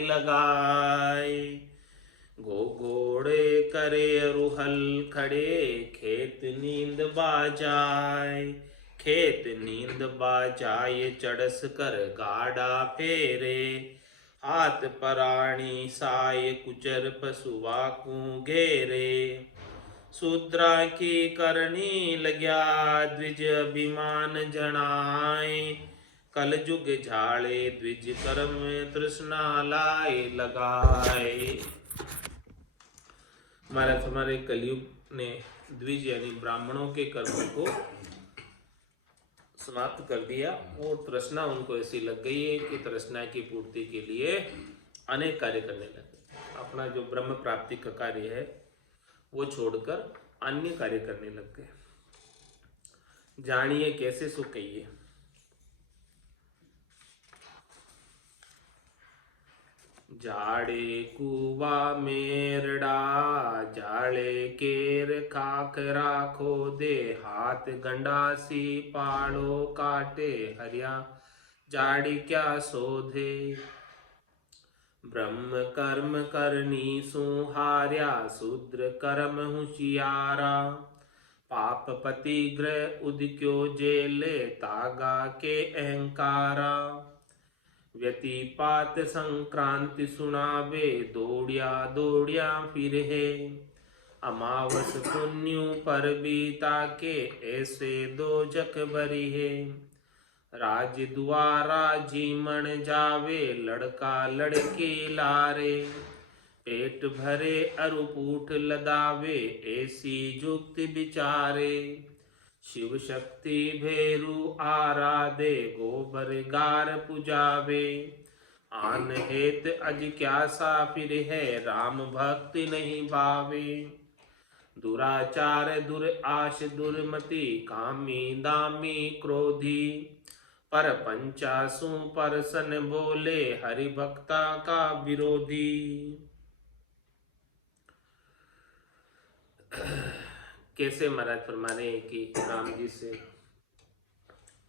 लगाए। घोड़े करे रुहल खड़े, खेत नींद बाजाए। खेत नींद बाजाए, चढ़स कर गाड़ा फेरे। हाथ पराणी साय, कुचर पशुआ को घेरे। शूद्रा की करनी लग्या, द्विज अभिमान जनाए। कल जुग झाड़े, द्विज कर्म तृष्णा लाए लगाए। हमारे कलयुग ने द्विज यानी ब्राह्मणों के कर्म को समाप्त कर दिया और तृष्णा उनको ऐसी लग गई है कि तृष्णा की पूर्ति के लिए अनेक कार्य करने लगे। अपना जो ब्रह्म प्राप्ति का कार्य है वो छोड़कर अन्य कार्य करने लग गए। जानिए कैसे, सो कहिए। जाड़े कुआ मेरड़ा, जाड़े केर खाक राखो दे। हाथ गंडासी पाड़ो काटे हरिया, जाड़ी क्या सोधे। ब्रह्म कर्म करनी सुहार्या, शूद्र कर्म होशियारा। पाप पति ग्रह उदिक्यो जेले, तागा के अहंकारा। व्यतिपात संक्रांति सुनावे, दौड़िया दौड़िया फिर है। अमावस पुण्य पर बीता के, ऐसे दो जख भरी है। राज द्वारा जीमन जावे, लड़का लड़की लारे। पेट भरे अरुपूठ लदावे, ऐसी जुक्ति विचारे। शिव शक्ति भेरु आराधे, गोबर गार पुजावे। आन हेत अज क्या सा फिर है, राम भक्ति नहीं भावे। दुराचार दुराश दुर्मति, कामी दामी क्रोधी। पर पंचासु परसन बोले, हरि भक्ता का विरोधी। कैसे महाराज फरमा रहे हैं कि राम जी से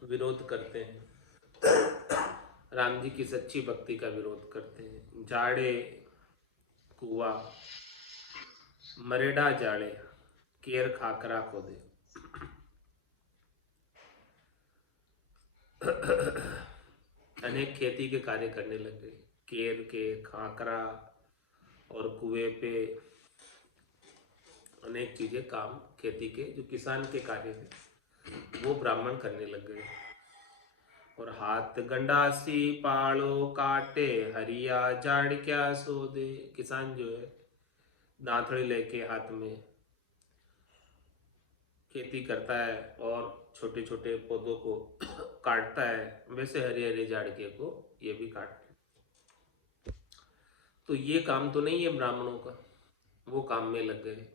विरोध करते हैं, राम जी की सच्ची भक्ति का विरोध करते हैं। जाड़े कुआ मरेडा जाड़े, केर खाकरा खोदे। अनेक खेती के कार्य करने लगे। केर के, खाकरा और कुएं पे अनेक चीजें काम खेती के जो किसान के कार्य थे वो ब्राह्मण करने लग गए। और हाथ गंडासी पालो काटे हरिया, जाड़ क्या सोदे। किसान जो है दांतड़ी लेके हाथ में खेती करता है और छोटे छोटे पौधों को काटता है, वैसे हरी हरी झाड़ियों को ये भी काटते। तो ये काम तो नहीं है ब्राह्मणों का, वो काम में लग गए।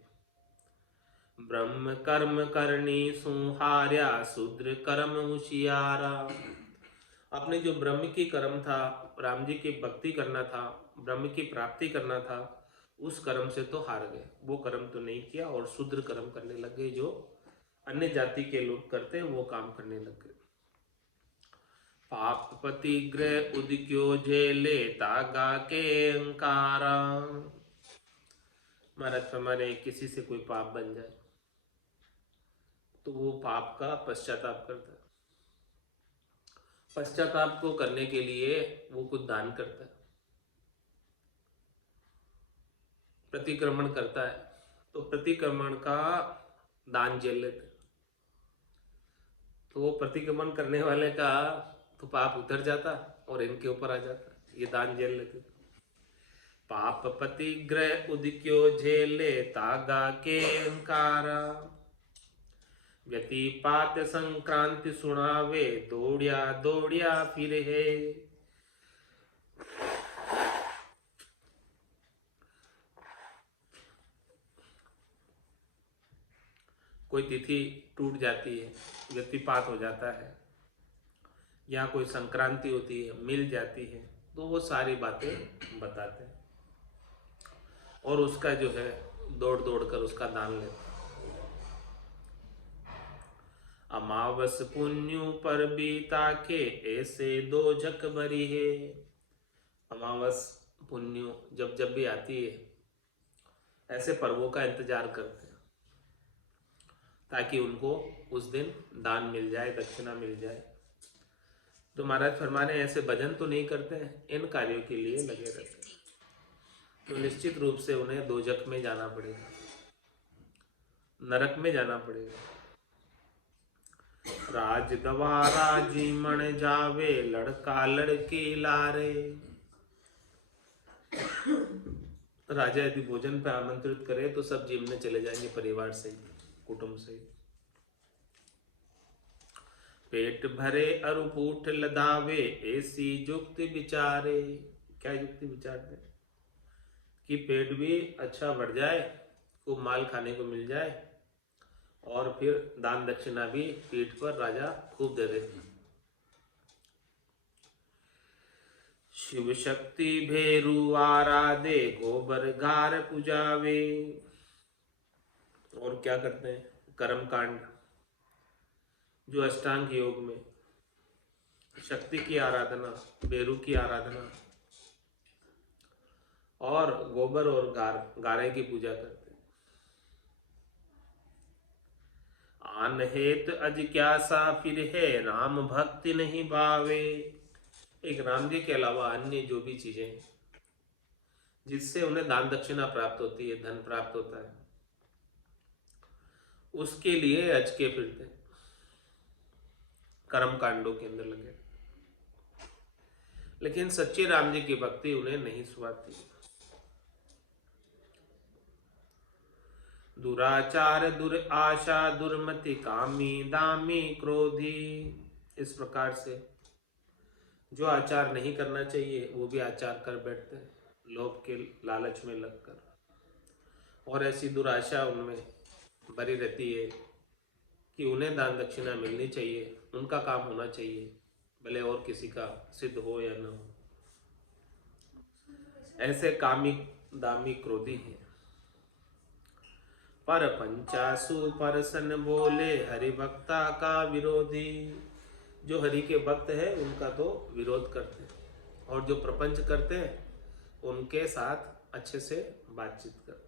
ब्रह्म कर्म करनी सुहार्या, शूद्र कर्म होशियारा। अपने जो ब्रह्म की कर्म था, राम जी की भक्ति करना था, ब्रह्म की प्राप्ति करना था, उस कर्म से तो हार गए। वो कर्म तो नहीं किया और शूद्र कर्म करने लग गए, जो अन्य जाति के लोग करते हैं वो काम करने लग गए। पाप पति ग्रह उदिक्यो झेले, तागा के अहंकारा। महाराज हमारे किसी से कोई पाप बन जाए तो वो पाप का पश्चाताप करता है। पश्चाताप को करने के लिए वो कुछ दान करता है, प्रतिक्रमण करता है, तो प्रतिक्रमण का दान झेल लेते। तो वो प्रतिक्रमण करने वाले का तो पाप उतर जाता और इनके ऊपर आ जाता, ये दान झेल लेते। पाप पति ग्रह उदिक्यो झेले, तागा के अहंकारा। व्यतिपात संक्रांति सुनावे, दौड़िया दौड़िया फिर है। कोई तिथि टूट जाती है, व्यतिपात हो जाता है, या कोई संक्रांति होती है, मिल जाती है, तो वो सारी बातें बताते हैं और उसका जो है दौड़ दौड़ कर उसका दान लेते हैं। अमावस पुण्य पर बीता के, ऐसे दो झक भरी है। अमावस पुण्यों जब जब भी आती है ऐसे पर्वों का इंतजार करते हैं ताकि उनको उस दिन दान मिल जाए, दक्षिणा मिल जाए। तो महाराज फरमा रहे हैं ऐसे भजन तो नहीं करते हैं, इन कार्यों के लिए लगे रहते हैं, तो निश्चित रूप से उन्हें दोजख में जाना पड़ेगा, नरक में जाना पड़ेगा। राज गवारा जीमण जावे, लड़का लड़की लारे। राजा यदि भोजन पे आमंत्रित करे तो सब जीमने चले जाएंगे परिवार से, कुटुंब से। पेट भरे अरुपूठ लदावे, ऐसी युक्ति विचारे। क्या युक्ति विचारते हैं कि पेट भी अच्छा बढ़ जाए, खूब माल खाने को मिल जाए, और फिर दान दक्षिणा भी पीठ पर राजा खूब दे देते। शिव शक्ति भेरु आराधे, गोबर गार पुजावे। और क्या करते हैं, कर्म कांड, जो अष्टांग योग में शक्ति की आराधना, भेरु की आराधना और गोबर और गारे की पूजा करते हैं। आन हेत अजिज्ञासा फिर है, राम भक्ति नहीं भावे। एक राम जी के अलावा अन्य जो भी चीजें हैं जिससे उन्हें दान दक्षिणा प्राप्त होती है, धन प्राप्त होता है, उसके लिए अचके फिरते हैं, कर्म कांडों के अंदर लगे। लेकिन सच्चे राम जी की भक्ति उन्हें नहीं सुहाती। दुराचार दुराशा दुर्मति, कामी दामी क्रोधी। इस प्रकार से जो आचार नहीं करना चाहिए वो भी आचार कर बैठते हैं, लोभ के लालच में लगकर। और ऐसी दुराशा उनमें बनी रहती है कि उन्हें दान दक्षिणा मिलनी चाहिए, उनका काम होना चाहिए, भले और किसी का सिद्ध हो या न हो। ऐसे कामी दामी क्रोधी हैं। पर पंचासु परसन बोले, हरि भक्ता का विरोधी। जो हरि के भक्त है उनका तो विरोध करते हैं, और जो प्रपंच करते हैं उनके साथ अच्छे से बातचीत करते हैं।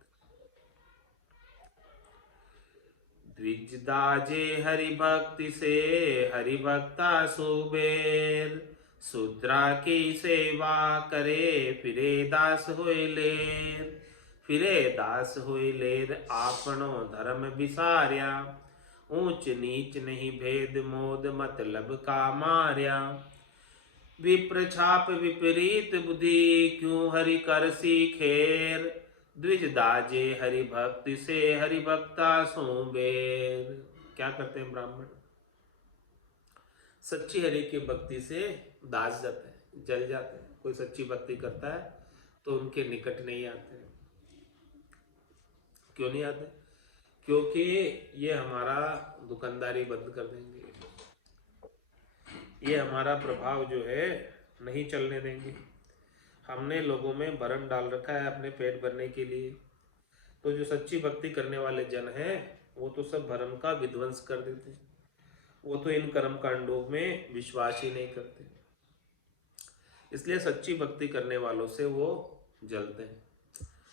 द्विज दाजे हरि भक्ति से, हरि भक्ता सुबेर। शूद्रा की सेवा करे, फिरे दास होए लेर। फिरे दास होए लेर, आपनो धर्म विसार्या। ऊंच नीच नहीं भेद मोद, मतलब का मार्या। विप्र छाप विपरीत बुद्धि, क्यों हरि कर सी खेर। द्विज दाजे हरि भक्ति से, हरि भक्ता सोबेर। क्या करते हैं ब्राह्मण, सच्ची हरि की भक्ति से दास जाते हैं, जल जाते हैं। कोई सच्ची भक्ति करता है तो उनके निकट नहीं आते। क्यों नहीं आते? क्योंकि ये हमारा दुकानदारी बंद कर देंगे, ये हमारा प्रभाव जो है नहीं चलने देंगे। हमने लोगों में भरम डाल रखा है अपने पेट भरने के लिए। तो जो सच्ची भक्ति करने वाले जन हैं वो तो सब भरम का विध्वंस कर देते हैं, वो तो इन कर्म कांडों में विश्वास ही नहीं करते। इसलिए सच्ची भक्ति करने वालों से वो जलते हैं।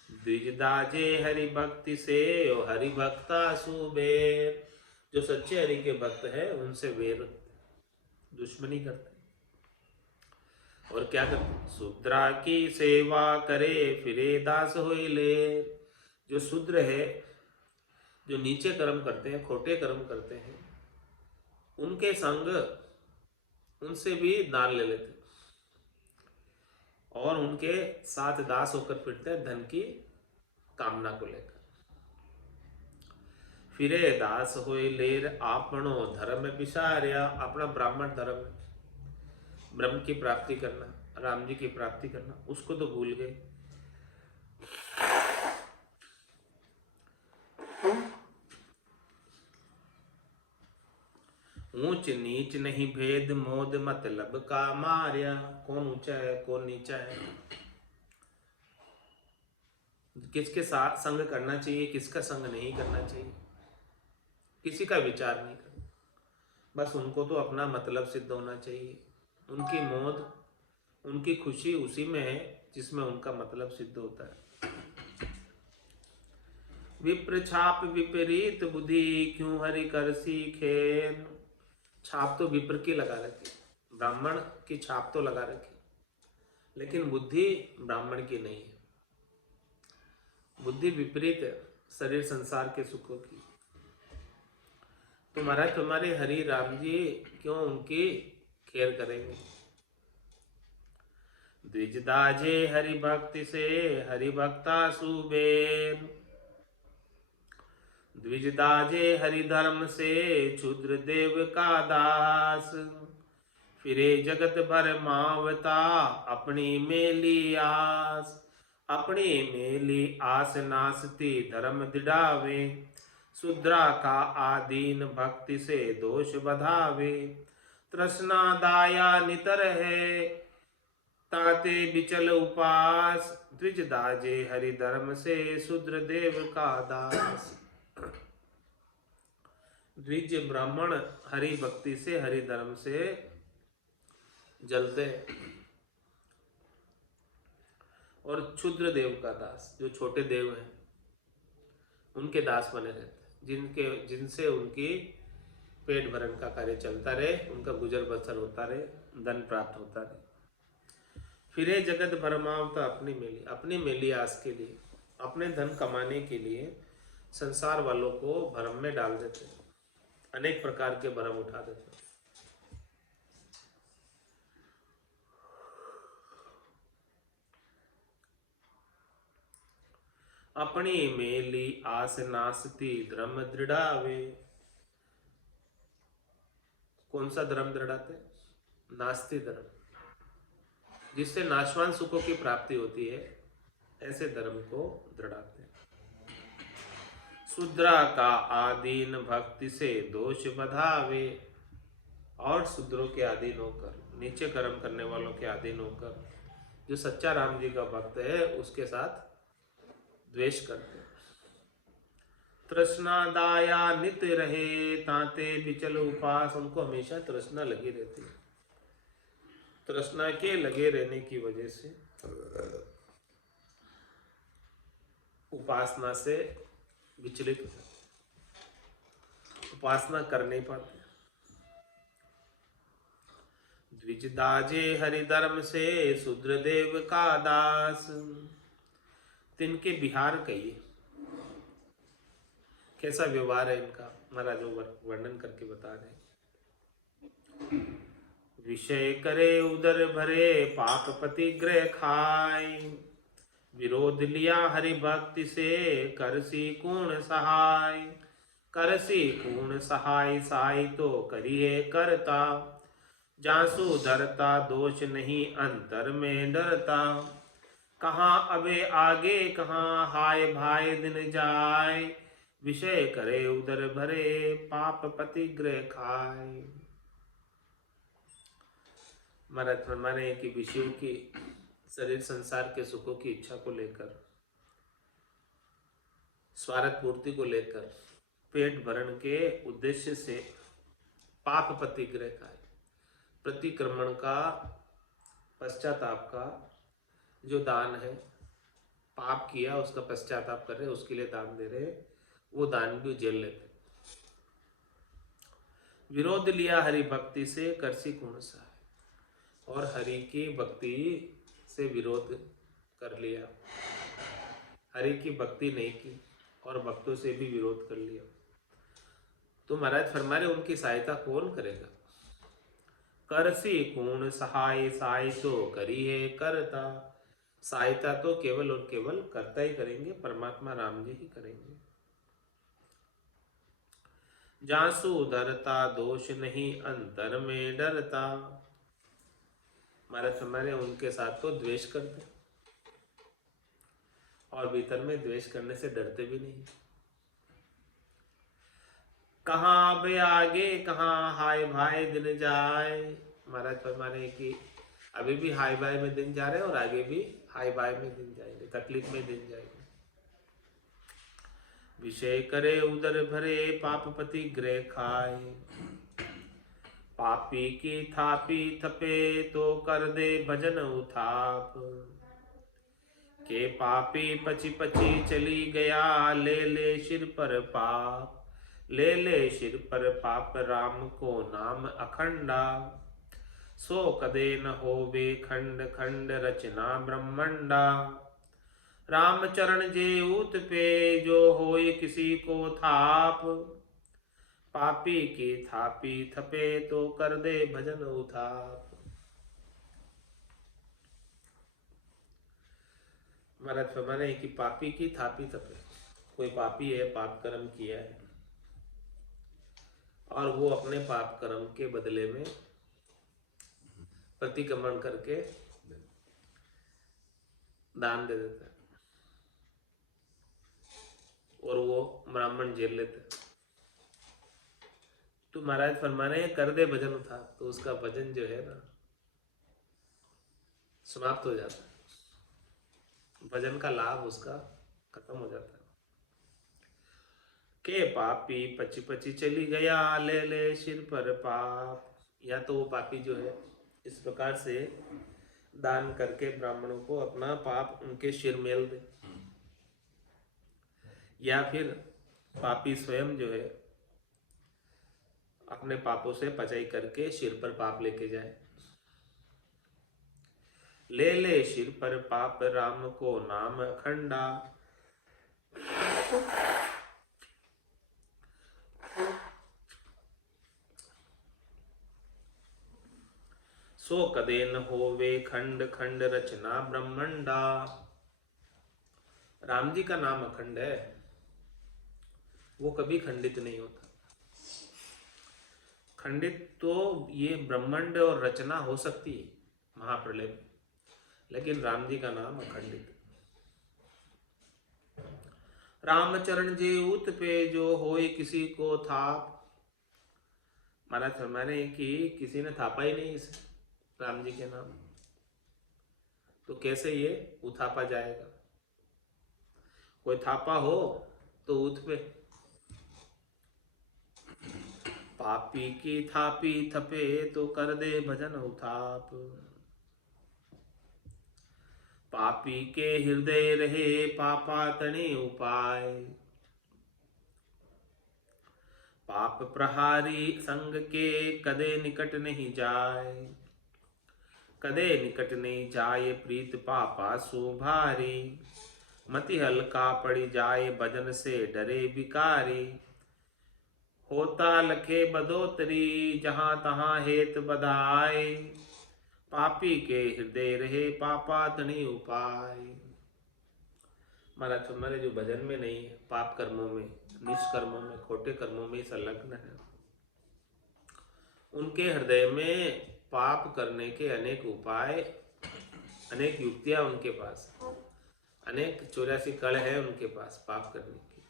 द्विज दाजे हरि भक्ति से, हरि भक्ता सुबेर। जो सच्चे हरि के भक्त है उनसे वेर, दुश्मनी करते। और क्या करते? शूद्रा की सेवा करे, फिरे दास होए ले। जो शूद्र है, जो नीचे कर्म करते हैं, खोटे कर्म करते हैं, उनके संग, उनसे भी दान ले लेते और उनके साथ दास होकर फिरते हैं धन की कामना को लेकर। फिरे दास होए लेर, आपनो धर्म विसार्या। अपना ब्राह्मण धर्म, ब्रह्म की प्राप्ति करना, राम जी की प्राप्ति करना, उसको तो भूल गए। ऊंच नीच नहीं भेद मोद, मतलब का मार्या। कौन ऊंचा है कौन नीचा है, किसके साथ संग करना चाहिए, किसका संग नहीं करना चाहिए, किसी का विचार नहीं करना। बस उनको तो अपना मतलब सिद्ध होना चाहिए। उनकी मौज, उनकी खुशी उसी में है जिसमें उनका मतलब सिद्ध होता है। विप्र छाप विपरीत बुद्धि, क्यों हरि करसी खेल। छाप तो विप्र की लगा रखी, ब्राह्मण की छाप तो लगा रखी, लेकिन बुद्धि ब्राह्मण की नहीं है। बुद्धि विपरीत है शरीर संसार के सुखों की। तो महाराज तुम्हारे हरि राम जी क्यों उनकी खेल करेंगे। द्विजदाजे हरि भक्ति से हरि भक्ता सुबेर, द्विजदाजे हरि धर्म से क्षुद्र देव का दास। फिरे जगत भर मावता अपनी मेली आस, अपनी मेली आस नासती धर्म दिड़ावे। शुद्रा का आदीन भक्ति से दोष बधावे, तृष्णा दाया नितर है ताते बिचल उपास। द्विज दाजे हरि धर्म से शूद्र देव का दास। द्विज ब्राह्मण हरि भक्ति से हरि धर्म से जलते और क्षुद्र देव का दास, जो छोटे देव हैं उनके दास बने रहते, जिनसे उनकी पेट भरण का कार्य चलता रहे, उनका गुजर बसर होता रहे, धन प्राप्त होता रहे। फिरे जगत भरमावता अपनी मेली आस के लिए, अपने धन कमाने के लिए संसार वालों को भ्रम में डाल देते, अनेक प्रकार के भ्रम उठा देते। अपनी मेली आस नासती धर्म दृढ़ावे। कौन सा धर्म दृढ़ाते? नास्ति धर्म, जिससे नाशवान सुखों की प्राप्ति होती है, ऐसे धर्म को दृढ़ाते हैं। शूद्रा का आदीन भक्ति से दोष बधावे, और शूद्रों के अधीन होकर, नीचे कर्म करने वालों के अधीन होकर जो सच्चा राम जी का भक्त है उसके साथ द्वेष करते। तृष्णा दाया नित रहे ताते बिचल उपास, उनको हमेशा तृष्णा लगी रहती है। तृष्णा के लगे रहने की वजह से उपासना से विचलित हो, उपासना कर नहीं पाते। द्विजदाजे हरिधर्म से शूद्र देव का दास। तिनके बिहार कहिए, कैसा व्यवहार है इनका, महाराज वर्णन करके बता रहे। विषय करे उदर भरे पाप पति ग्रह खाए, विरोध लिया हरि भक्ति से करसी कूण सहाय। करसी कूण सहाय साई तो करिए करता, जासु धरता दोष नहीं अंतर में डरता। कहाँ अबे आगे कहाँ हाय भाई दिन जाए, विषय करे उदर भरे पाप पति ग्रह खाए। महाराज फरमाने कि विषयों की, शरीर संसार के सुखों की इच्छा को लेकर, स्वार्थ पूर्ति को लेकर, पेट भरण के उद्देश्य से पाप पति ग्रह खाए, प्रतिक्रमण का, पश्चाताप का जो दान है, पाप किया उसका पश्चाताप कर रहे, उसके लिए दान दे रहे, वो दान भी जेल लेते। विरोध लिया हरि भक्ति से करसी कौन सा है, और हरि की भक्ति से विरोध कर लिया, हरि की भक्ति नहीं की और भक्तों से भी विरोध कर लिया, तो महाराज फरमा रहे उनकी सहायता कौन करेगा। करसी कौन सहाय साई तो करी है करता, सहायता तो केवल और केवल करता ही करेंगे, परमात्मा राम जी ही करेंगे। जासु धरता दोष नहीं अंतर में डरता, महाराज हमारे उनके साथ तो द्वेष करते और भीतर में द्वेष करने से डरते भी नहीं। कहाँ बे आगे कहाँ हाय भाई दिन जाए, महाराज फरमाने कि अभी भी हाय भाई में दिन जा रहे हैं और आगे भी हाय भाई में दिन जाएंगे, तकलीफ में दिन जाएंगे। विषय करे उदर भरे पापपति ग्रह खाए, पापी की थापी थपे तो कर दे भजन उथाप। के पापी पची पची चली गया, ले ले सिर पर पाप, ले ले सिर पर पाप, राम को नाम अखंडा। सो कदे न होवे खंड खंड, रचना ब्रह्मंडा। राम चरण जे ऊत पे, जो होए किसी को थाप, पापी की थापी थपे, तो कर दे भजन उथाप। महाराज फरमाने कि पापी की थापी थपे, कोई पापी है, पाप कर्म किया है और वो अपने पाप कर्म के बदले में प्रतिक्रमण करके दान दे देता है और वो ब्राह्मण जेल लेते हैं। तो महाराज फरमाने कर दे भजन उठा, तो उसका भजन जो है ना समाप्त हो जाता है, भजन का लाभ उसका खत्म हो जाता है। के पापी पची पची चली गया, ले ले सिर पर पाप। या तो वो पापी जो है इस प्रकार से दान करके ब्राह्मणों को अपना पाप उनके सिर मेल दे, या फिर पापी स्वयं जो है अपने पापों से पचाई करके सिर पर पाप लेके जाए। ले ले सिर पर पाप, राम को नाम अखंडा। सो कदे न होवे खंड खंड, रचना ब्रह्मंडा। राम जी का नाम अखंड है, वो कभी खंडित नहीं होता। खंडित तो ये ब्रह्मांड और रचना हो सकती है महाप्रलय में, लेकिन राम जी का नाम अखंडित। रामचरण जे ऊत पे, जो होए किसी को थाप। महाराज फरमाने कि किसी ने थापा ही नहीं इसे राम जी के नाम, तो कैसे ये उथापा जाएगा। कोई थापा हो तो ऊत पे। पापी की थापी थपे, तो कर दे भजन उथाप। पापी के हृदय रहे, पापा तने उपाय। पाप प्रहारी संग के, कदे निकट नहीं जाए। कदे निकट नहीं जाए, प्रीत पापा सो भारी। मति हल्का पड़ी जाए, भजन से डरे बिकारी। होता लखे बदोतरी, जहां तहां हेत बधाए। पापी के हृदय रहे, पापा तनि उपाय। महाराज हमारे जो भजन में नहीं है, पाप कर्मों में, निष्कर्मों में, खोटे कर्मों में संलग्न है, उनके हृदय में पाप करने के अनेक उपाय, अनेक युक्तियां उनके पास, अनेक 84 कड़ है उनके पास पाप करने की।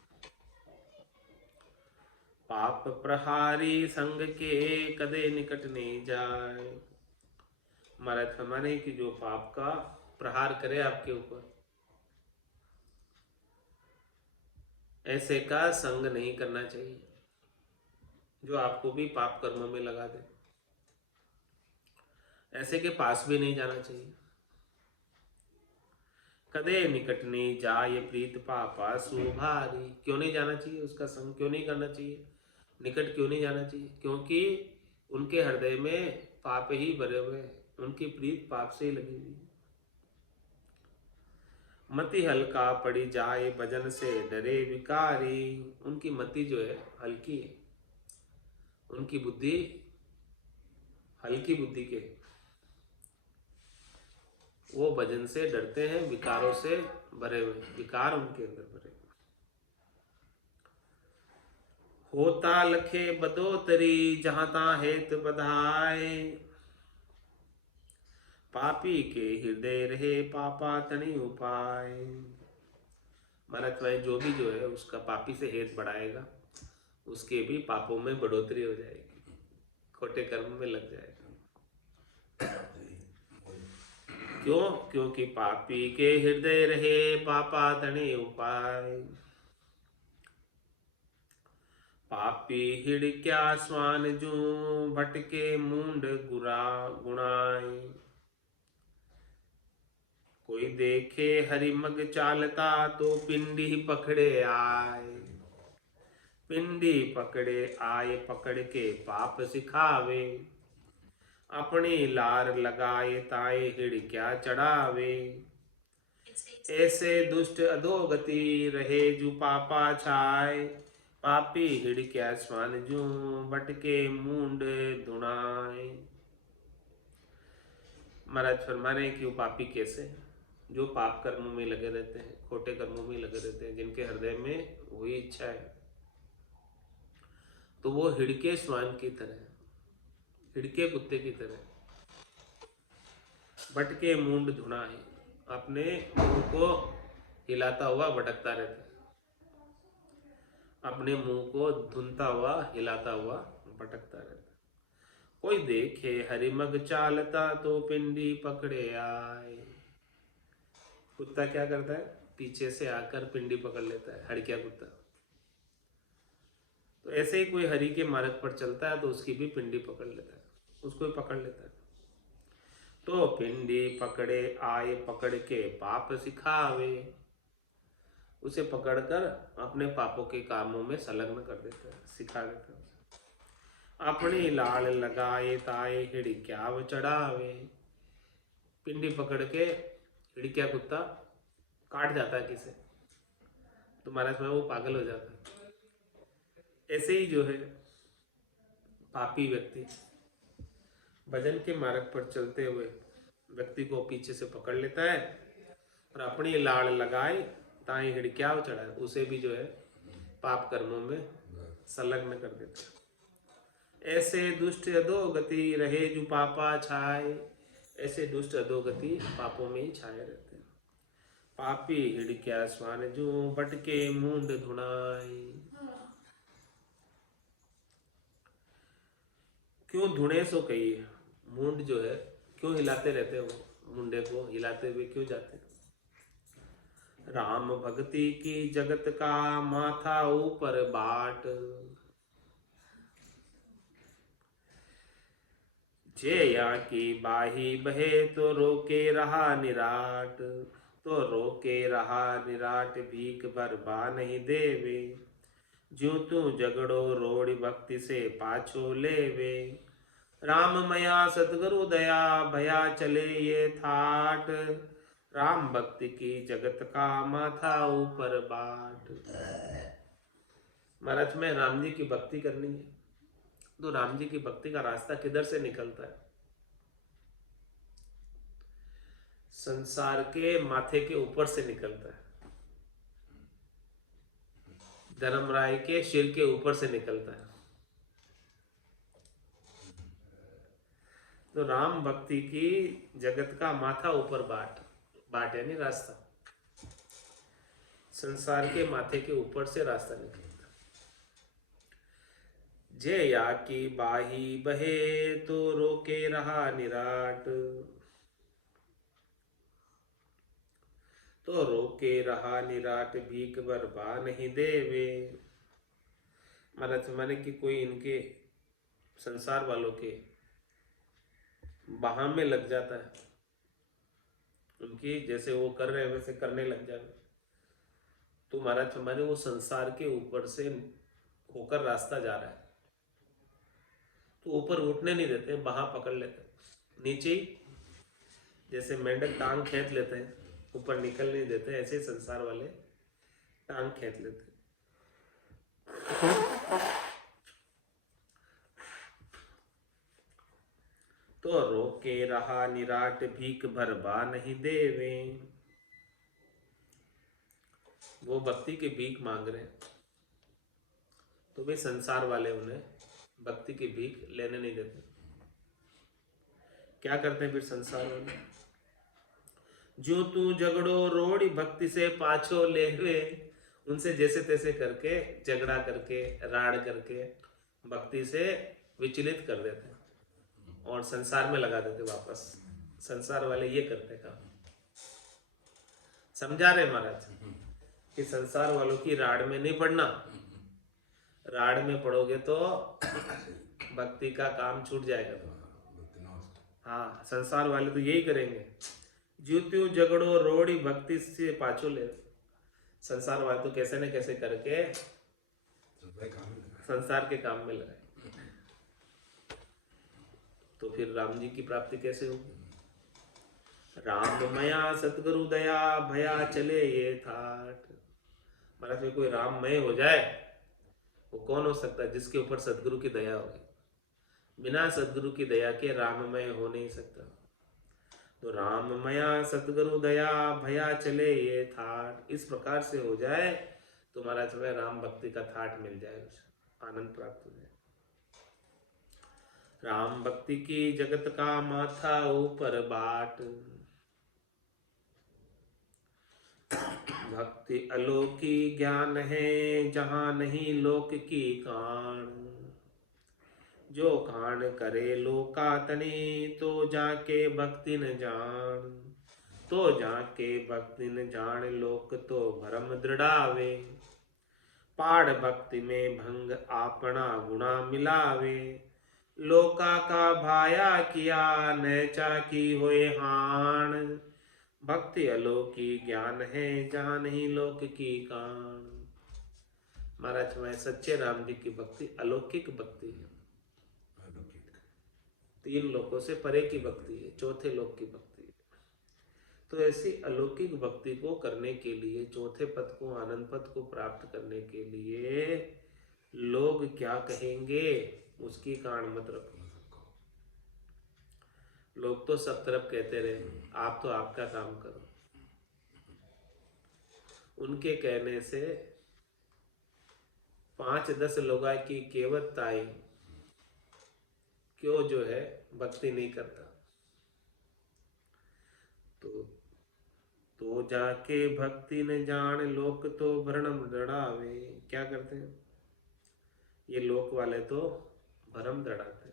पाप प्रहारी संग के, कदे निकट नहीं जाए। महाराज फरमाने कि जो पाप का प्रहार करे आपके ऊपर, ऐसे का संग नहीं करना चाहिए, जो आपको भी पाप कर्मों में लगा दे, ऐसे के पास भी नहीं जाना चाहिए। कदे निकट नहीं जाए, प्रीत पापा सुभारी। क्यों नहीं जाना चाहिए, उसका संग क्यों नहीं करना चाहिए, निकट क्यों नहीं जाना चाहिए? क्योंकि उनके हृदय में पाप ही भरे हुए हैं, उनकी प्रीत पाप से ही लगी हुई। मति हल्का पड़ी जाए, भजन से डरे विकारी। उनकी मति जो है हल्की है, उनकी बुद्धि हल्की बुद्धि के, वो भजन से डरते हैं, विकारों से भरे हुए, विकार उनके अंदर भरे। होता लखे बदोतरी, जहां तहां हेत बधाए। पापी के हृदय रहे, पापा तनि उपाय। महाराज जो भी जो है उसका पापी से हेत बढ़ाएगा, उसके भी पापों में बढ़ोतरी हो जाएगी, खोटे कर्म में लग जाएगा। क्यों? क्योंकि पापी के हृदय रहे, पापा तनि उपाय। पापी हिड़ क्या स्वान जू, भटके मूंड गुरा गुणाई। कोई देखे हरिमग चालता तो पिंडी पकड़े आए। पिंडी पकड़े आए पकड़ के पाप सिखावे। अपनी लार लगाए ताए हिड़ क्या चढ़ावे। ऐसे दुष्ट अधोगति रहे जू पापा छाए। पापी हिड़ क्या स्वान जू बटके मुंड धुनाए। महाराज फरमाने कि वो पापी कैसे, जो पाप कर्मों में लगे रहते हैं, खोटे कर्मों में लगे रहते हैं, जिनके हृदय में वही इच्छा है, तो वो हिड़के श्वान की तरह, हिड़के कुत्ते की तरह भटके मूंड धुना है, अपने मुंह को हिलाता हुआ भटकता रहता है, अपने मुंह को धुनता हुआ हिलाता हुआ भटकता रहता है। कोई देखे हरिमग चालता तो पिंडी पकड़े आए। कुत्ता क्या करता है, पीछे से आकर पिंडी पकड़ लेता है, हड़किया कुत्ता। तो ऐसे ही कोई हरि के मार्ग पर चलता है तो उसकी भी पिंडी पकड़ लेता है, उसको भी पकड़ लेता है। तो पिंडी पकड़े आए पकड़ के पाप सिखावे, उसे पकड़कर अपने पापों के कामों में संलग्न कर देता है, सिखा देता है। अपनी लाल लगाए ताए हिड़क्याव चढ़ावे। पिंडी पकड़ के हिड़क्या कुत्ता काट जाता है किसे, तो महाराज में वो पागल हो जाता है। ऐसे ही जो है पापी व्यक्ति भजन के मार्ग पर चलते हुए व्यक्ति को पीछे से पकड़ लेता है और अपनी लाड़ लगाए ताई हिड़क्याव चढ़ाए, उसे भी जो है पाप कर्मों में संलग्न कर देता है। ऐसे दुष्ट अधोगति रहे जो पापा छाए। ऐसे दुष्ट अधोगति पापों में ही छाए रहते हैं। पापी हिड़क्या स्वान जो बटके मूंड धुनाई। क्यों धुने सो कहिए, मूंड जो है क्यों हिलाते रहते हो, मुंडे को हिलाते हुए क्यों जाते। राम भक्ति की जगत का माथा ऊपर बाट। जेया की बाही बहे तो रोके रहा निराट। तो रोके रहा निराट भीख भर बा नहीं देवे। ज्यों तू झगड़ो रोड़ी भक्ति से पाछो लेवे। राम मया सतगुरु दया भया चले ये थाट। राम भक्ति की जगत का माथा ऊपर बाट। महाराज में राम जी की भक्ति करनी है तो राम जी की भक्ति का रास्ता किधर से निकलता है, संसार के माथे के ऊपर से निकलता है, धर्मराय के सिर के ऊपर से निकलता है। तो राम भक्ति की जगत का माथा ऊपर बाट, बाट यानी रास्ता, संसार के माथे के ऊपर से रास्ता निकलता। जया की बाही बहे तो रोके रहा निराट। तो रोके रहा निराट भीख भर बा नहीं देवे। महाराज माने कि कोई इनके संसार वालों के बाह में लग जाता है, उनकी जैसे वो कर रहे हैं वैसे करने लग जाए, तो महाराज माने वो संसार के ऊपर से होकर रास्ता जा रहा है, तो ऊपर उठने नहीं देते, बाह पकड़ लेते हैं, नीचे ही जैसे मेंढक टांग खींच लेते हैं, ऊपर निकल नहीं देते, ऐसे संसार वाले टांग खींच लेते हैं। तो रोके रहा निराट भीख भर बा नहीं देवे। वो भक्ति की भीख मांग रहे हैं तो वे संसार वाले उन्हें भक्ति की भीख लेने नहीं देते। क्या करते हैं फिर संसार वाले, जो तू झगड़ो रोड़ी भक्ति से पाछो ले हुए, उनसे जैसे तैसे करके झगड़ा करके राड़ करके भक्ति से विचलित कर देते और संसार में लगा देते वापस। संसार वाले ये करते काम, समझा रहे महाराज कि संसार वालों की राड़ में नहीं पड़ना, राड़ में पड़ोगे तो भक्ति का काम छूट जाएगा। तो हाँ, संसार वाले तो यही करेंगे, ज्यों त्यों झगड़ो रोड़ी भक्ति से पाछो ले। संसार वाले तो कैसे न कैसे करके संसार के काम में लगाए, तो फिर राम जी की प्राप्ति कैसे होगी? राम मया सतगुरु दया भया चले ये ठाठ। महाराज में कोई राममय हो जाए वो कौन हो सकता है? जिसके ऊपर सदगुरु की दया होगी। बिना सदगुरु की दया के राममय हो नहीं सकता। तो राममया सतगुरु दया भया चले ये ठाठ, इस प्रकार से हो जाए तो महाराज में राम भक्ति का ठाठ मिल जाए, आनंद प्राप्त हो जाए। राम भक्ति की जगत का माथा ऊपर बाट, भक्ति अलौकी ज्ञान है जहां नहीं लोक की कान। जो कान करे लोका तने तो जाके भक्ति न जान। तो जाके भक्ति न जान लोक तो भरम दृढ़ावे। पाड़ भक्ति में भंग आपना गुणा मिलावे। लोका का भाया किया नैचा की होए हान। भक्ति अलौकी ज्ञान है जहां नहीं लोक की कान। महाराज मैं सच्चे राम जी की भक्ति अलौकिक भक्ति है, तीन लोकों से परे की भक्ति है, चौथे लोक की भक्ति है। तो ऐसी अलौकिक भक्ति को करने के लिए, चौथे पद को आनंद पद को प्राप्त करने के लिए लोग क्या कहेंगे उसकी कान मत रखो। लोग तो सब तरफ कहते रहे, आप तो आपका काम करो। उनके कहने से 5-10 लोगा की केवत ताई क्यों जो है भक्ति नहीं करता। तो जाके भक्ति न जान लोक तो भ्रम दड़ावे। क्या करते हैं ये लोक वाले? तो भ्रम दड़ाते।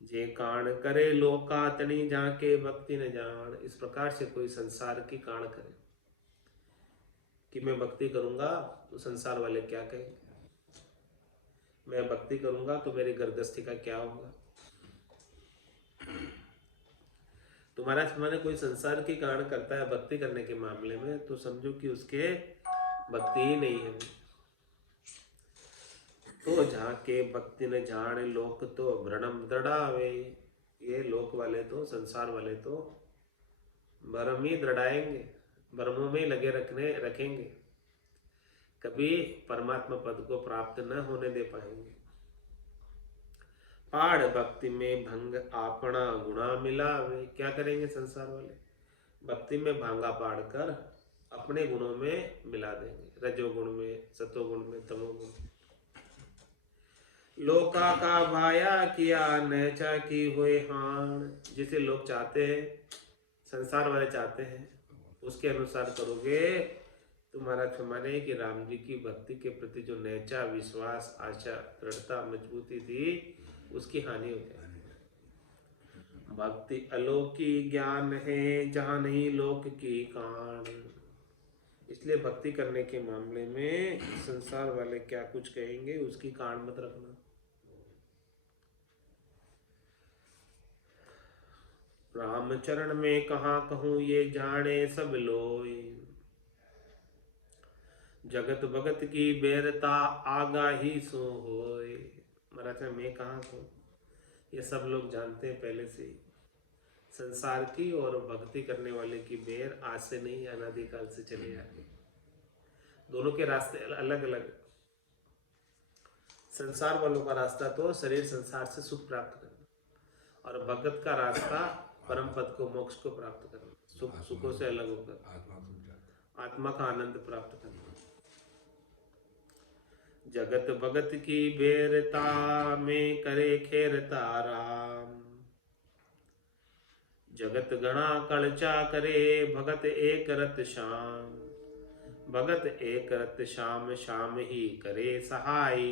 जे कान करे लोका तनी जाके भक्ति न जान। इस प्रकार से कोई संसार की कान करे कि मैं भक्ति करूंगा तो संसार वाले क्या कहेंगे, मैं भक्ति करूंगा तो मेरी गर्दस्ती का क्या होगा। तुम्हारा मैंने कोई संसार की कारण करता है भक्ति करने के मामले में तो समझो कि उसके भक्ति ही नहीं है। तो जाके भक्ति न जान लोक तो भ्रम दृढ़ावे। ये लोक वाले तो संसार वाले तो भ्रम ही दृढ़ाएंगे, भ्रमों में लगे रखेंगे, कभी परमात्मा पद को प्राप्त न होने दे पाएंगे। पाड़ भक्ति में भंग आपना गुणा मिलावे। क्या करेंगे संसार वाले? भक्ति में भांगा पाड़ कर अपने गुणों में मिला देंगे, रजोगुण में, सतोगुण में, तमोगुण में। लोका का भाया किया नैचा की हुए हान। जिसे लोग चाहते हैं, संसार वाले चाहते हैं, उसके अनुसार करोगे तुम्हारा क्षमाने कि राम जी की भक्ति के प्रति जो नैचा विश्वास, आशा, दृढ़ता, मजबूती थी उसकी हानि हो जाएगी। भक्ति अलौकी ज्ञान है जहां नहीं लोक की कान। इसलिए भक्ति करने के मामले में संसार वाले क्या कुछ कहेंगे उसकी कान मत रखना। रामचरण में कहाँ कहूँ ये जाने सब लोय। जगत भगत की बेरता आगा ही सो होय। महाराज मैं कहाँ कहूँ, ये सब लोग जानते हैं पहले से ही। संसार की और भक्ति करने वाले की बेर आज से नहीं, अनादिकाल से चले आ रही। दोनों के रास्ते अलग अलग। संसार वालों का रास्ता तो शरीर संसार से सुख प्राप्त करना, और भगत का रास्ता परम पद को, मोक्ष को प्राप्त करना, सुखों से अलग होकर आत्मा का आनंद प्राप्त करना। जगत भगत की बेरता में करे खेरता राम। जगत गणा कलचा करे भगत एक रत श्याम। भगत एक रत श्याम श्याम ही करे सहाय।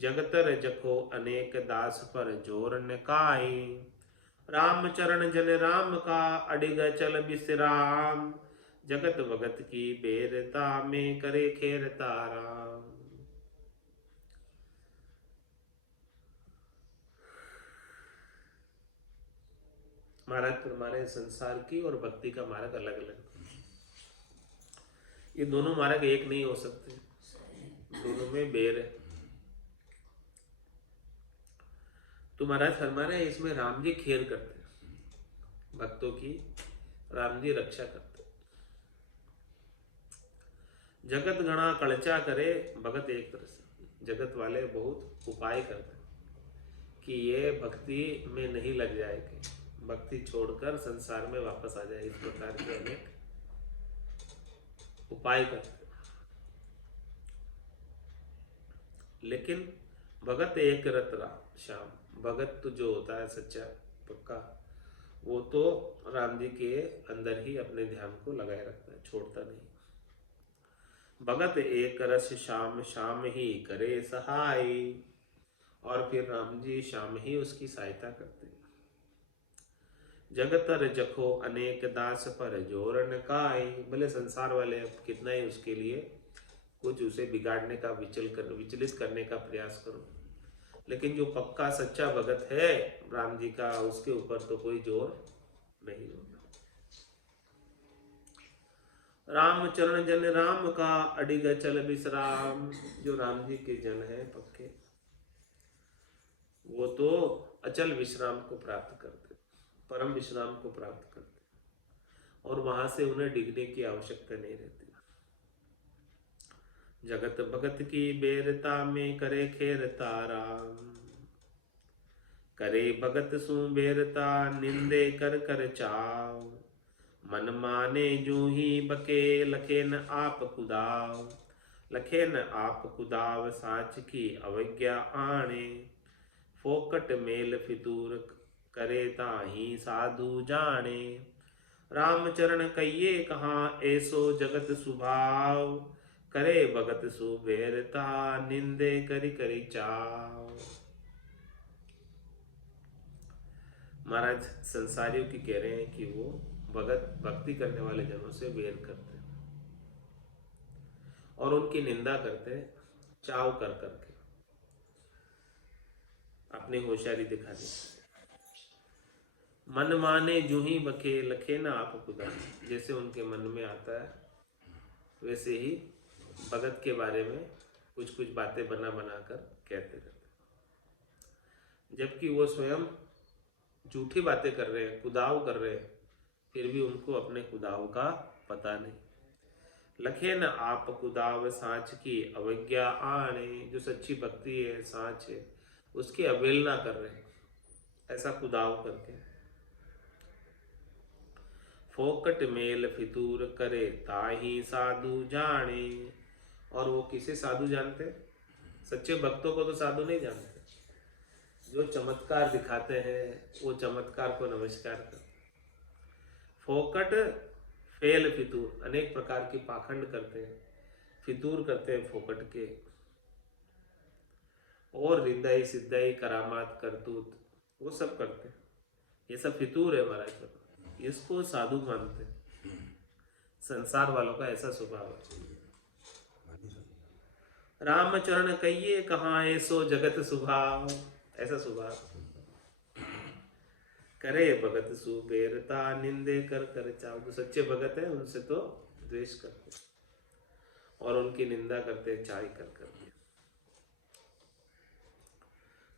जगतर जखो अनेक दास पर जोर नकाय। राम चरण जन राम का अडिग चल विश्राम। जगत भगत की बेरता में करे खेरता राम। महाराज फरमाने संसार की और भक्ति का मार्ग अलग अलग, ये दोनों मार्ग एक नहीं हो सकते, दोनों में बेर है। तो महाराज फरमा रहे हैं इसमें राम जी खेल करते हैं, भक्तों की राम जी रक्षा करते। जगत गणा कलचा करे भगत एक तरह से, जगत वाले बहुत उपाय करते कि ये भक्ति में नहीं लग जाएगी, भक्ति छोड़कर संसार में वापस आ जाए, इस प्रकार के अनेक उपाय करते। लेकिन भगत एक रत राम श्याम, भगत तो जो होता है सच्चा पक्का, वो तो राम जी के अंदर ही अपने ध्यान को लगाए रखता है, छोड़ता नहीं। भगत एक रस श्याम, श्याम ही करे सहाय, और फिर राम जी श्याम ही उसकी सहायता करते हैं। जगतर जखो अनेक दास पर जोरन काय, भले संसार वाले अब कितना ही उसके लिए कुछ उसे बिगाड़ने का विचलित करने का प्रयास करो, लेकिन जो पक्का सच्चा भगत है राम जी का, उसके ऊपर तो कोई जोर नहीं होगा। राम चरण जन राम का, अडिग चल विश्राम, जो राम जी के जन है पक्के, वो तो अचल विश्राम को प्राप्त करते, परम विश्राम को प्राप्त करते, और वहां से उन्हें डिगने की आवश्यकता नहीं रहती। जगत भगत की बेरता में करे खेरता राम, करे भगत सु बेरता निंदे कर कर चाव, मन माने जो ही बके लखे न आप कुदाव, लखे न आप कुदाव साच की अवज्ञा आणे, फोकट मेल फितूर करे ताही साधु जाने, रामचरण कहिए कहाँ ऐसो जगत सुभाव, करे भगत सुबेरता निंदे करी करी चाव। महाराज संसारियों की कह रहे हैं कि वो भगत भक्ति करने वाले जनों से वेर करते हैं और उनकी निंदा करते हैं, चाव कर करके अपनी होशियारी दिखाने। मन माने जू ही बके लखे ना आप खुदा, जैसे उनके मन में आता है वैसे ही भगत के बारे में कुछ कुछ बातें बना बना कर कहते रहते, जबकि वो स्वयं झूठी बातें कर रहे हैं, कुदाव कर रहे हैं, फिर भी उनको अपने कुदाव का पता नहीं। लखे न आप कुदाव सांच की अवज्ञा आने, जो सच्ची भक्ति है सांच है उसकी अवहेलना कर रहे हैं ऐसा कुदाव करके। फोकट मेल फितूर करे ताही साधु जाने, और वो किसे साधु जानते? सच्चे भक्तों को तो साधु नहीं जानते, जो चमत्कार दिखाते हैं वो चमत्कार को नमस्कार करते। फोकट फेल फितूर, अनेक प्रकार की पाखंड करते हैं, फितूर करते हैं फोकट के, और रिंदाई सिद्धाई करामात करतूत वो सब करते हैं, ये सब फितूर है महाराज, इसको साधु मानते हैं। संसार वालों का ऐसा स्वभाव है। रामचरण कहिए कहाँ ऐसो जगत सुभाव, ऐसा स्वभाव। करे भगत सुबेरता निंदे कर कर चाव, जो सच्चे भगत है उनसे तो द्वेष करते और उनकी निंदा करते चाय कर करके।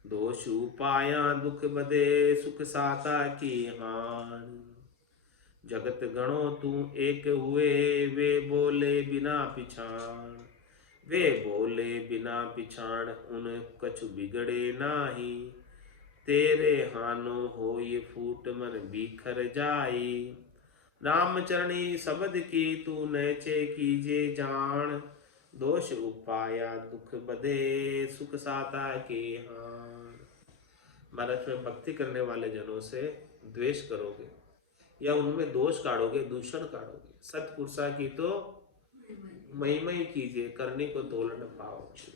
दोष उपाया दुख बदे सुख साता की हान, जगत गणो तू एक हुए वे बोले बिना पिछाण, वे बोले बिना पिछाण उन कछु बिगड़े नाही, तेरे हानो हो ये फूट मन बिखर जाई, रामचरणी शब्द की तू नैचे कीजे जान, दोष उपाया दुख बदे सुख साता के हान। महाराज में भक्ति करने वाले जनों से द्वेष करोगे या उनमें दोष काढ़ोगे, दूषण काढ़ोगे, सत्पुरुषा की तो महिमा ही कीजिए, करने को तोल न पाओगे।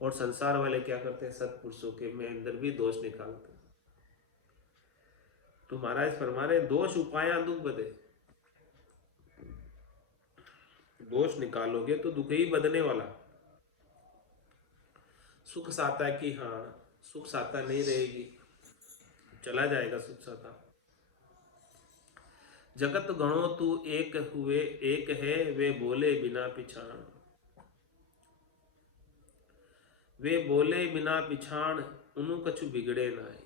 और संसार वाले क्या करते हैं, सत्पुरुषों के में अंदर भी दोष निकालते हैं। तो महाराज फरमा रहे दोष उपाया दुख बदे, दोष निकालोगे तो दुख ही बदने वाला। सुख साता की हाँ, सुख साता नहीं रहेगी, चला जाएगा सुख साता। जगत गणो तू एक हुए, एक है वे बोले बिना पिछाण। वे बोले बिना पिछाण, उनु कछु बिगड़े नाई।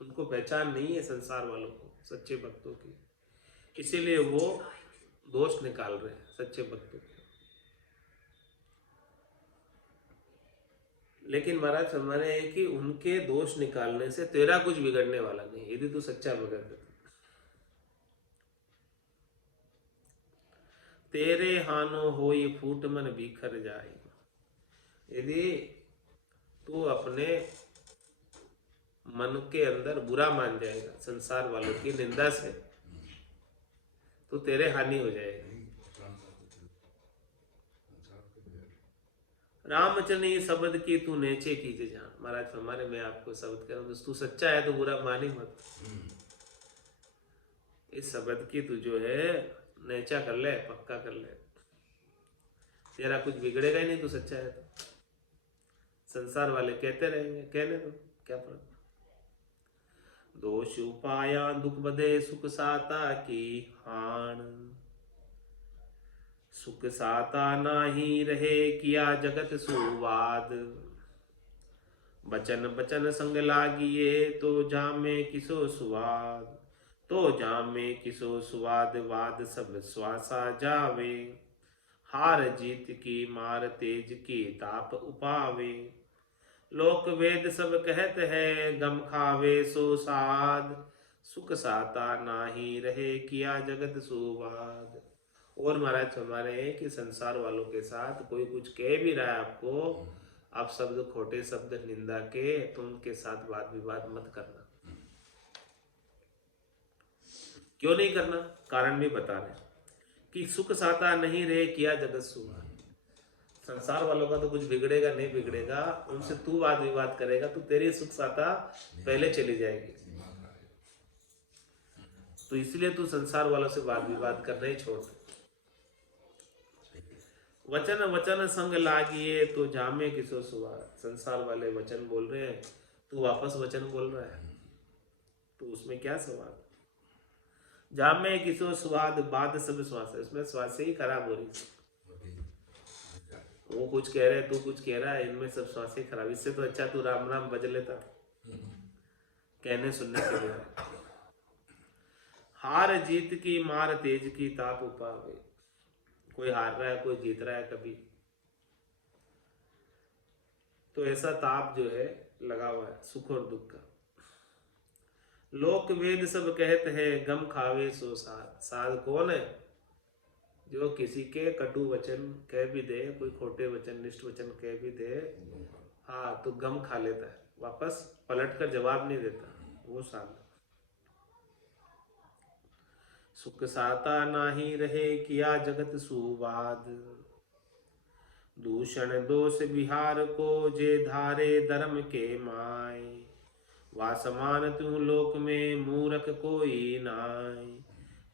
उनको पहचान नहीं है संसार वालों को, सच्चे भक्तों की, इसीलिए वो दोष निकाल रहे हैं सच्चे भक्तों के। लेकिन महाराज हमारे है कि उनके दोष निकालने से तेरा कुछ बिगड़ने वाला नहीं, यदि तू सच्चा भगत है। तेरे हानो हो ये फूट मन बिखर जाए। यदि तू अपने मन के अंदर बुरा मान जाएगा संसार वालों की निंदा से, तो तेरे हानि हो जाएगी। रामचनी शब्द की तू नेचे कीजे जान। महाराज हमारे, मैं आपको शब्द कह रहा हूँ, तू सच्चा है तो बुरा मान ही मत। इस शब्द की तू जो है नेचा कर ले, पक्का कर ले, तेरा कुछ बिगड़ेगा ही नहीं, तू सच्चा है तो। संसार वाले कहते रहेंगे, कहने दो, क्या फर्क। दोष उपाया दुख बधे, सुख साता की हान। सुख साता नाही रहे, किया जगत सुवाद। बचन बचन संग लागिए, तो जामे किसो सुवाद। तो जामे किसो सुवाद, वाद सब श्वासा जावे। हार जीत की मार, तेज की ताप उपावे। लोक वेद सब कहत है, गम खावे सो साध। सुख साता नाही रहे, किया जगत सुवाद। और महाराज हमारे हैं कि संसार वालों के साथ कोई कुछ कह भी रहा है आपको, आप शब्द खोटे शब्द निंदा के, तो उनके साथ वाद विवाद मत करना। क्यों नहीं करना, कारण भी बता रहे कि सुख साता नहीं रहे, किया जगत सुवाद। संसार वालों का तो कुछ बिगड़ेगा नहीं बिगड़ेगा, उनसे तू वाद विवाद करेगा तो तेरी सुख साता पहले चली जाएगी। तो इसलिए तू संसार वालों से वाद विवाद करना ही छोड़ दे। वचन वचन संग लागिए, तो जामे किसो सुवाद। संसार वाले वचन बोल रहे हैं, तू वापस वचन बोल रहा है, तो उसमें क्या स्वाद। जामे किसो स्वाद, बाद सब श्वास। इसमें श्वास ही खराब हो रही है। वो कुछ कह रहे, तू कुछ कह रहा है, इनमें सब श्वास ही खराब। इससे तो अच्छा तू राम राम बज लेता कहने सुनने के लिए। हार जीत की मार, तेज की ताप उपावे। कोई हार रहा है, कोई जीत रहा है कभी, तो ऐसा ताप जो है लगा हुआ है सुख और दुख का। लोक वेद सब कहते हैं, गम खावे सो साध। साध कौन है, जो किसी के कटु वचन कह भी दे, कोई खोटे वचन निष्ठ वचन कह भी दे, हाँ तो गम खा लेता है, वापस पलट कर जवाब नहीं देता, वो साध। सुख साता नाही रहे, किया जगत सुवाद। दूषण दोष बिहार को, जे धारे धर्म के माय। वासमान तू लोक में, मूरख कोई नाय।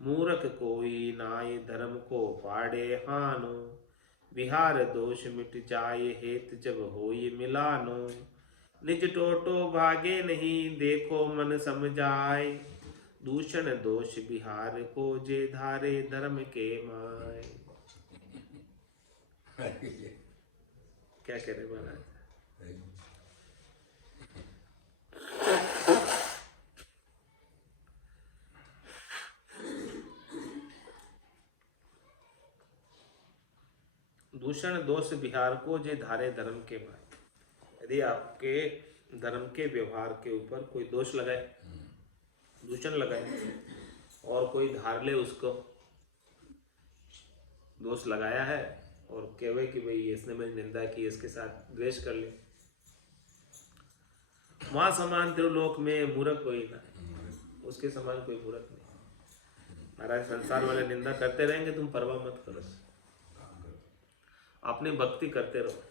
मूरख कोई नाय, धर्म को पाड़े हानो। बिहार दोष मिट जाए, हेत जब होई मिलानो। निज टोटो भागे नहीं, देखो मन समझाए। दूषण दोष बिहार को, जे धारे धर्म के माय। क्या कह रहे महाराज। दूषण दोष बिहार को, जे धारे धर्म के माय। यदि आपके धर्म के व्यवहार के ऊपर कोई दोष लगाए, दूषण लगाए, और कोई धार ले उसको, दोष लगाया है और कहे कि भाई इसने मेरी निंदा की, इसके साथ द्वेष कर ले। मां समान त्रिलोक में, मूर्ख कोई ना, उसके समान कोई मूर्ख नहीं। महाराज संसार वाले निंदा करते रहेंगे, तुम परवाह मत करो, अपनी भक्ति करते रहो।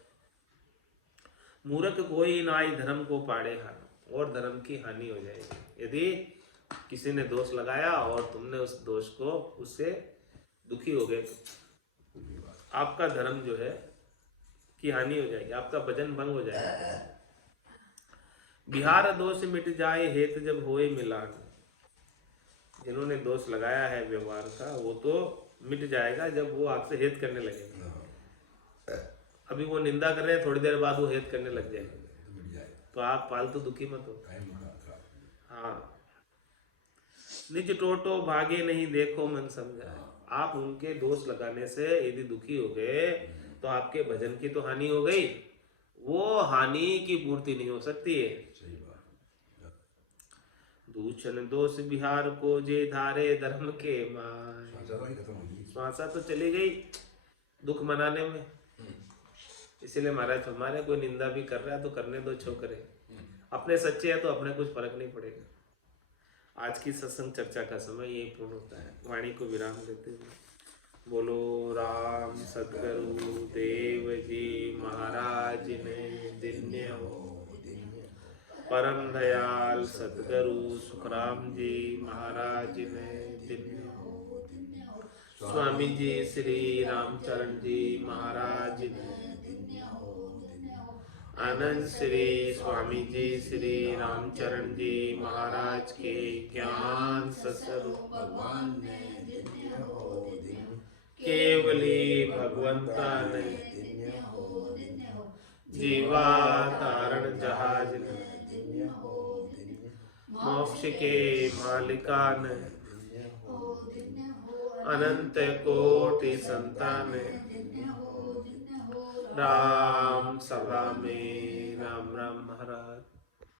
मूर्ख कोई नाई, धर्म को पाड़े हार। और धर्म की हानि हो जाएगी यदि किसी ने दोष लगाया और तुमने उस दोष को, उससे दुखी हो गए, तो आपका धर्म जो है की हानि हो जाएगी, आपका भजन भंग हो जाएगा। बिहार दोष मिट जाए, हेत जब होए मिलान। जिन्होंने दोष लगाया है व्यवहार का वो तो मिट जाएगा जब वो आपसे हेत करने लगेगा। अभी वो निंदा कर रहे हैं, थोड़ी देर बाद वो हेत करने लग जाएंगे, तो आप फालतू दुखी मत हो। हाँ, निज टोटो भागे नहीं देखो मन समझाए। आप उनके दोष लगाने से यदि दुखी हो गए तो आपके भजन की तो हानि हो गई, वो हानि की पूर्ति नहीं हो सकती है। दूषण दोष बिहार को जे धारे धर्म के माय। श्वासा तो चली गई दुख मनाने में। इसीलिए महाराज हमारे कोई निंदा भी कर रहा है तो करने दो, छो करे। अपने सच्चे है तो अपने कुछ फर्क नहीं पड़ेगा। आज की सत्संग चर्चा का समय यही पूर्ण होता है। वाणी को विराम देते हुए बोलो राम सद्गुरु देव जी महाराज ने दिन्य हो। परम दयाल सद्गुरु सुखराम जी महाराज ने दिन्य हो। स्वामी जी श्री रामचरण जी महाराज ने दिन्य हो। आनंद श्री स्वामी जी श्री रामचरण जी महाराज के ज्ञान स्वरूप भगवान ने दिन्य हो। केवली भगवंता ने दिन्य हो। जीवा तारण जहाज ने दिन्य हो। मोक्ष के मालिका ने अनंत कोटि संतान राम सभा में राम राम महाराज।